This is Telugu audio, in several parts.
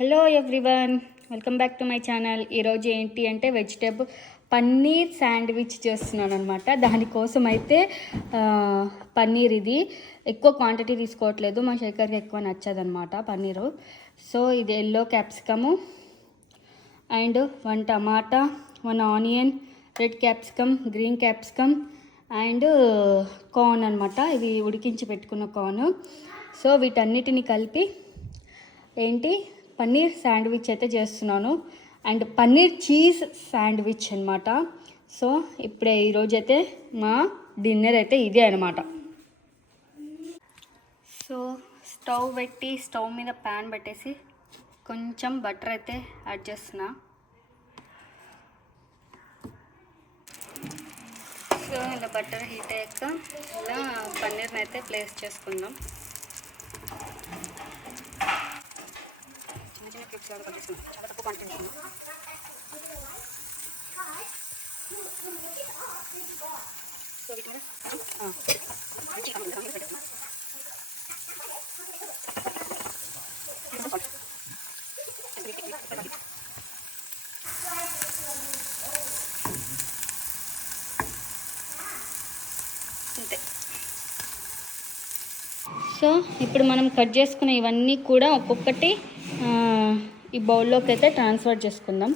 Hello everyone welcome back to my channel ఈరోజు ఏంటి అంటే వెజిటేబుల్ పన్నీర్ శాండ్విచ్ చేస్తున్నాను అనమాట దానికోసం అయితే పన్నీర్ ఇది. ఎక్కువ క్వాంటిటీ తీసుకోవట్లేదు. మా శేఖర్కి ఎక్కువ నచ్చదనమాట పన్నీరు. సో ఇది yellow capsicum and one tomato one onion red capsicum green capsicum and corn అనమాట ఇవి ఉడికించి పెట్టుకున్న కార్న్ సో వీటన్నిటిని కలిపి ఏంటి పన్నీర్ శాండ్విచ్ అయితే చేస్తున్నాను. అండ్ పన్నీర్ చీజ్ శాండ్విచ్ అనమాట సో ఇప్పుడే ఈరోజు అయితే మా డిన్నర్ అయితే ఇదే అనమాట సో స్టవ్ పెట్టి స్టవ్ మీద ప్యాన్ పెట్టేసి కొంచెం బటర్ అయితే యాడ్ చేస్తున్నా. సో ఇలా బటర్ హీట్ అయ్యాక ఇలా పన్నీర్ని అయితే ప్లేస్ చేసుకుందాం. సో వీటి మీద సో ఇప్పుడు మనం కట్ చేసుకున్న ఇవన్నీ కూడా ఒక్కొక్కటి ఆ, ఈ బౌల్లోకి అయితే ట్రాన్స్ఫర్ చేసుకుందాం.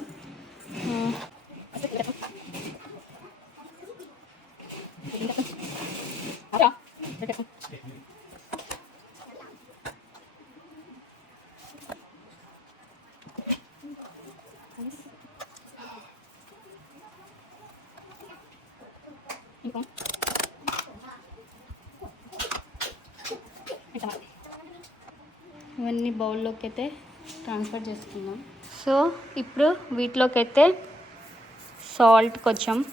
ఇవన్నీ బౌల్లోకి అయితే ట్రాన్స్ఫర్ చేసుకుందాం. సో ఇప్పుడు వీటిలోకి అయితే సాల్ట్ కొంచెం.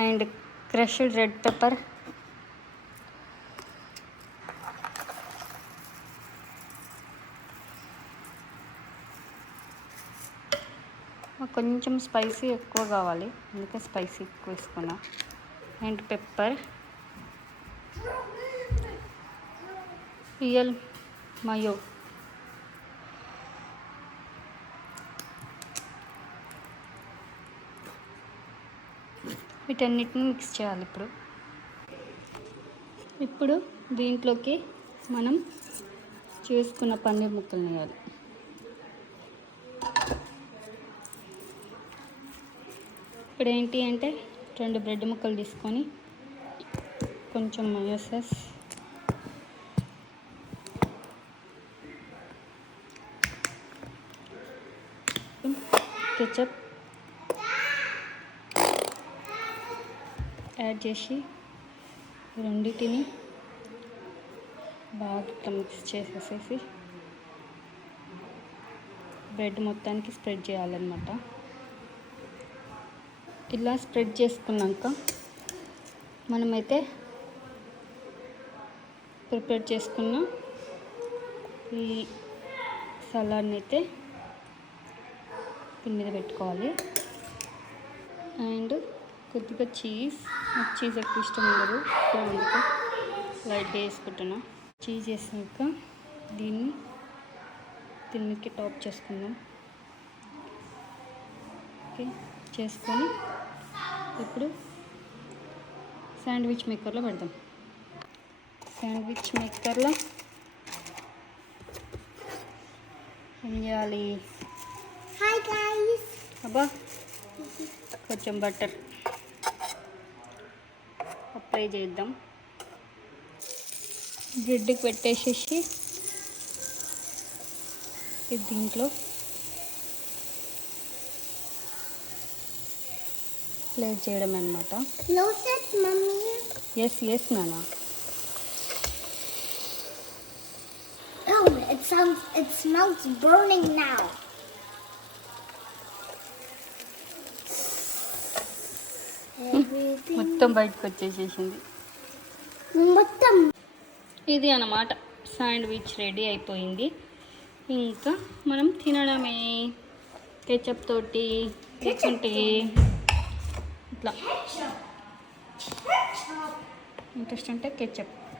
And crushed red pepper. కొంచెం స్పైసీ ఎక్కువ కావాలి. అందుకే స్పైసీ ఎక్కువ వేసుకున్నా. And pepper. రియల్ మయో వీటన్నిటిని మిక్స్ చేయాలి ఇప్పుడు. ఇప్పుడు దీంట్లోకి మనం చేసుకున్న పన్నీర్ ముక్కలు వేయాలి. ఇప్పుడు ఏంటి అంటే రెండు బ్రెడ్ ముక్కలు తీసుకొని కొంచెం మయోసెస్ కెచప్ యాడ్ చేసి రెండింటిని బాగా ఇట్లా మిక్స్ చేసేసేసి బ్రెడ్ మొత్తానికి స్ప్రెడ్ చేయాలన్నమాట. ఇలా స్ప్రెడ్ చేసుకున్నాక మనమైతే ప్రిపేర్ చేసుకున్న ఈ సలాడ్ని అయితే స్పూన్ మీద పెట్టుకోవాలి. అండ్ కొద్దిగా చీజ్ నాకు చీజ్ ఎక్కువ ఇష్టం ఉండదు. అందుకు లైట్గా వేసుకుంటున్నా. చీజ్ వేసాక దీన్ని దీనికి టాప్ చేసుకుందాం. ఓకే చేసుకొని ఇప్పుడు శాండ్విచ్ మేకర్లో పెడదాం. శాండ్విచ్ మేకర్లో ఏం చేయాలి? Hi guys. అబ్బా కొంచెం బటర్ అప్లై చేద్దాం బ్రెడ్కి పెట్టేసేసి ఇది దీంట్లో ప్లేస్ చేయడం అనమాట Close it, mommy. Yes yes నానా Oh, it sounds. It smells burning now. మొత్తం బయటకు వచ్చేసేసింది. మొత్తం. ఇది అన్నమాట. శాండ్విచ్ రెడీ అయిపోయింది. ఇంకా మనం తినడమే. కెచప్ తోటి లేకుంటే ఇట్లా. ఇంట్రెస్ట్ ఉంటే కెచ్చప్